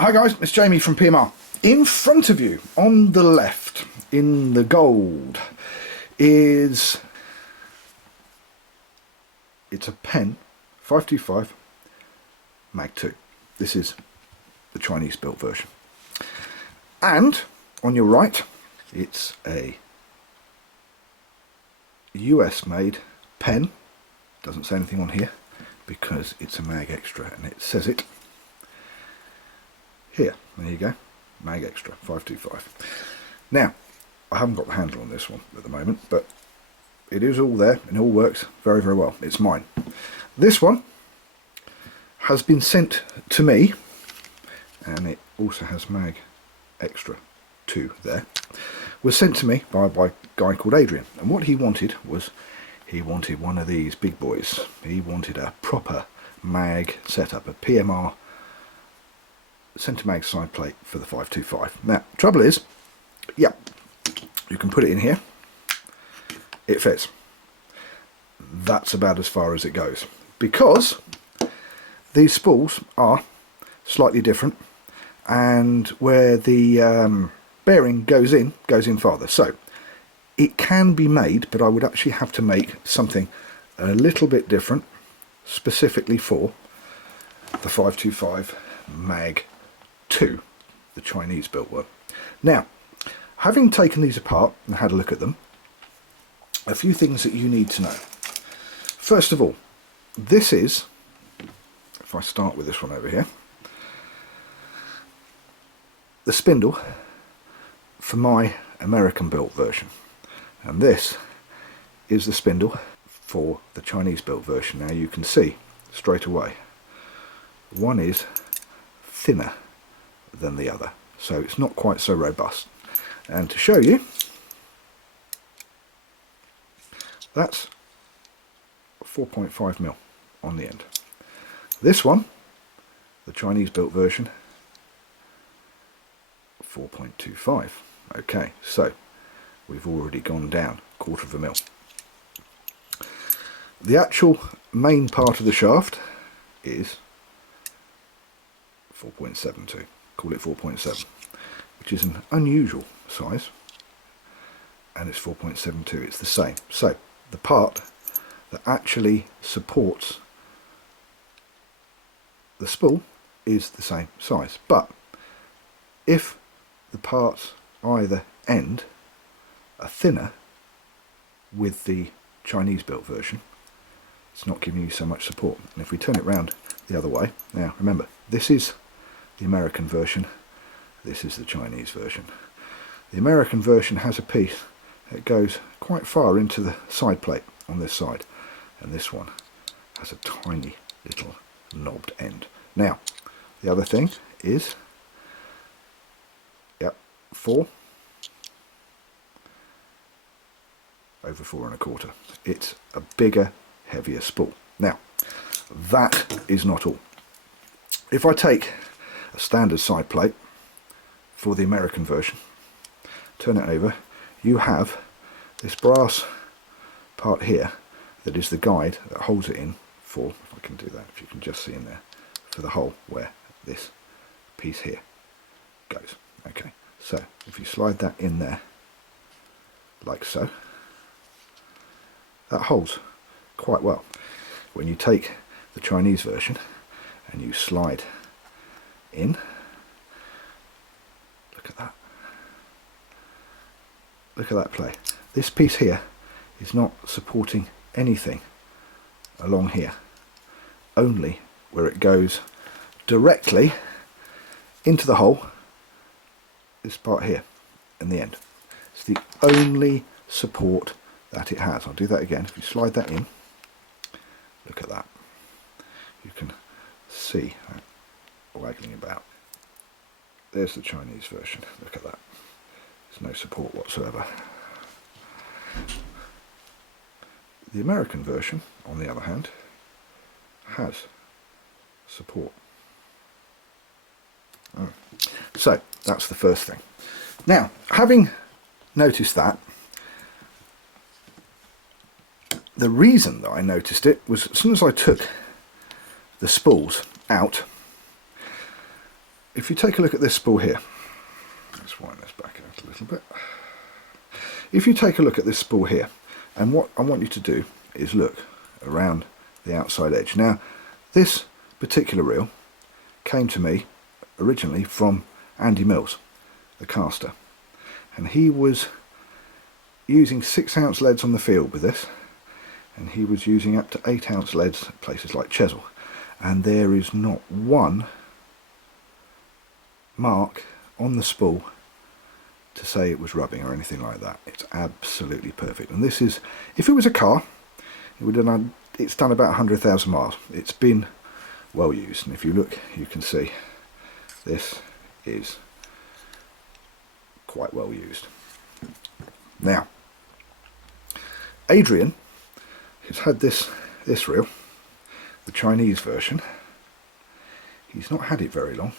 Hi guys, it's Jamie from PMR. In front of you, on the left, in the gold, it's a Penn 525 Mag 2. This is the Chinese built version. And on your right, it's a US made Penn. Doesn't say anything on here because it's a Mag Extra and it says it here. There you go, Mag Extra 525. Now, I haven't got the handle on this one at the moment, but it is all there and it all works very, very well. It's mine. This one has been sent to me, and it also has Mag Extra 2 there. Was sent to me by a guy called Adrian, and what he wanted was, he wanted one of these big boys. He wanted a proper mag setup, a PMR centre mag side plate for the 525. Now, trouble is, yeah, you can put it in here, it fits. That's about as far as it goes, because these spools are slightly different, and where the bearing goes in farther. So it can be made, but I would actually have to make something a little bit different specifically for the 525 Mag 2, the Chinese built one. Now, having taken these apart and had a look at them, a few things that you need to know. First of all, this is, if I start with this one over here, the spindle for my American built version, and this is the spindle for the Chinese built version. Now you can see straight away one is thinner than the other, so it's not quite so robust. And to show you, that's 4.5mm on the end. This one, the Chinese built version, 4.25. Okay, so we've already gone down 1/4 mil. The actual main part of the shaft is 4.72. Call it 4.7, which is an unusual size, and it's 4.72. It's the same. So the part that actually supports the spool is the same size, but if the parts either end are thinner with the Chinese built version, it's not giving you so much support. And if we turn it round the other way, now remember, this is the American version, this is the Chinese version. The American version has a piece that goes quite far into the side plate on this side, and this one has a tiny little knobbed end. Now, the other thing is, yep, 4 over 4.25. It's a bigger, heavier spool. Now, that is not all. If I take a standard side plate for the American version, turn it over, you have this brass part here that is the guide that holds it in for, if I can do that, if you can just see in there, for the hole where this piece here goes. Okay, so if you slide that in there like so, that holds quite well. When you take the Chinese version and you slide in, look at that, look at that play. This piece here is not supporting anything along here, only where it goes directly into the hole, this part here in the end. It's the only support that it has. I'll do that again. If you slide that in, look at that, you can see that waggling about. There's the Chinese version, look at that, there's no support whatsoever. The American version, on the other hand, has support. So that's the first thing. Now, having noticed that, the reason that I noticed it was as soon as I took the spools out, if you take a look at this spool here, let's wind this back out a little bit. If you take a look at this spool here, and what I want you to do is look around the outside edge. Now, this particular reel came to me originally from Andy Mills, the caster, and he was using 6-ounce leads on the field with this, and he was using up to 8-ounce leads at places like Chesil, and there is not one mark on the spool to say it was rubbing or anything like that. It's absolutely perfect. And this is, if it was a car, it would have done, it's done about 100,000 miles. It's been well used, and if you look, you can see this is quite well used. Now, Adrian has had this reel, the Chinese version. He's not had it very long.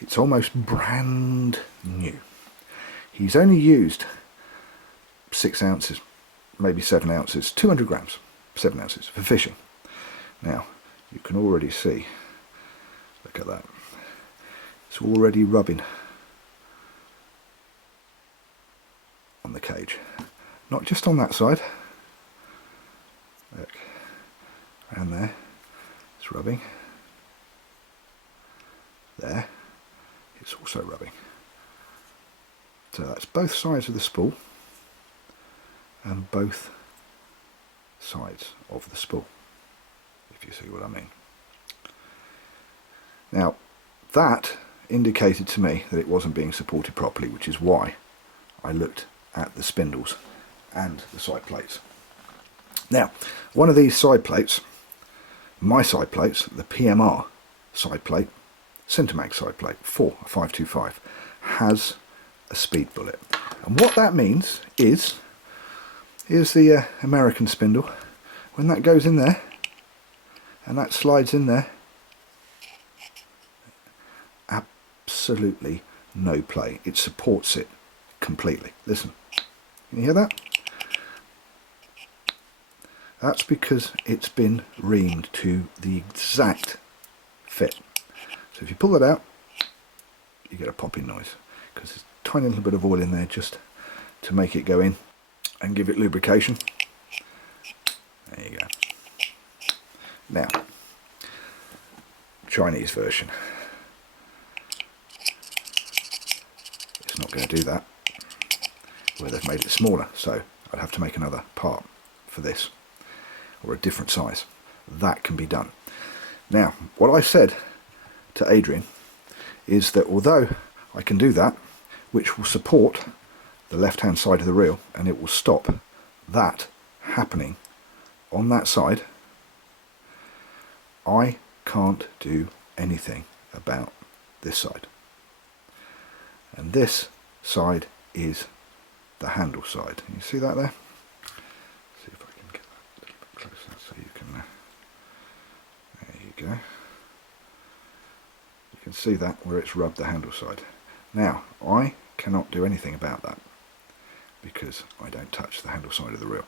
It's almost brand new. He's only used 6 ounces, maybe 7 ounces, 200 grams, 7 ounces for fishing. Now, you can already see, look at that, it's already rubbing on the cage. Not just on that side, look, around there, it's rubbing, there, it's also rubbing. So that's both sides of the spool and both sides of the spool, if you see what I mean. Now, that indicated to me that it wasn't being supported properly, which is why I looked at the spindles and the side plates. Now, one of these side plates, my side plates, the PMR side plate, centre mag side plate for a 525, has a speed bullet. And what that means is, here's the American spindle. When that goes in there, and that slides in there, absolutely no play. It supports it completely. Listen, can you hear that? That's because it's been reamed to the exact fit. So if you pull that out, you get a popping noise, because there's a tiny little bit of oil in there just to make it go in and give it lubrication. There you go. Now, Chinese version. It's not going to do that, where they've made it smaller, so I'd have to make another part for this, or a different size. That can be done. Now, what I said to Adrian is that although I can do that, which will support the left hand side of the reel, and it will stop that happening on that side, I can't do anything about this side. And this side is the handle side. Can you see that there? See if I can get that a little bit closer so you can, there you go. You can see that where it's rubbed the handle side. Now, I cannot do anything about that because I don't touch the handle side of the reel.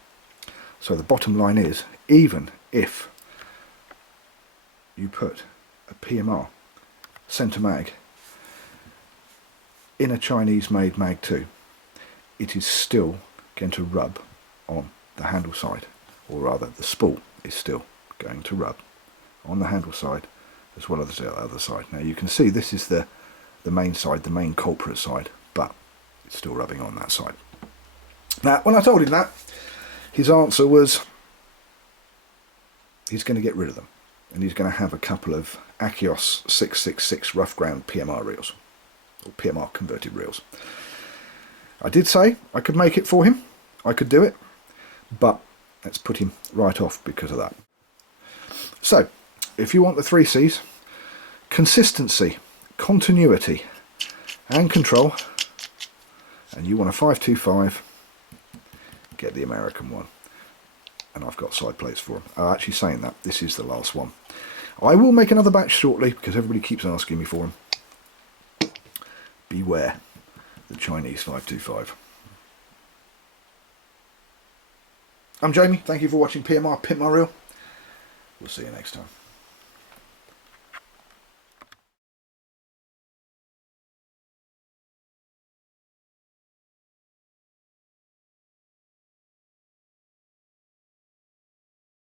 So the bottom line is, even if you put a PMR centre mag in a Chinese made mag 2, it is still going to rub on the handle side, or rather the spool is still going to rub on the handle side as well as the other side. Now you can see this is the main side, the main culprit side, but it's still rubbing on that side. Now when I told him that, his answer was he's going to get rid of them, and he's going to have a couple of Achios 666 rough ground PMR reels, or PMR converted reels. I did say I could make it for him, I could do it, but let's put him right off because of that. So if you want the 3 C's, consistency, continuity and control, and you want a 525, get the American one. And I've got side plates for them. Actually saying that, this is the last one. I will make another batch shortly because everybody keeps asking me for them. Beware the Chinese 525. I'm Jamie, thank you for watching PMR Pimp My Reel. We'll see you next time.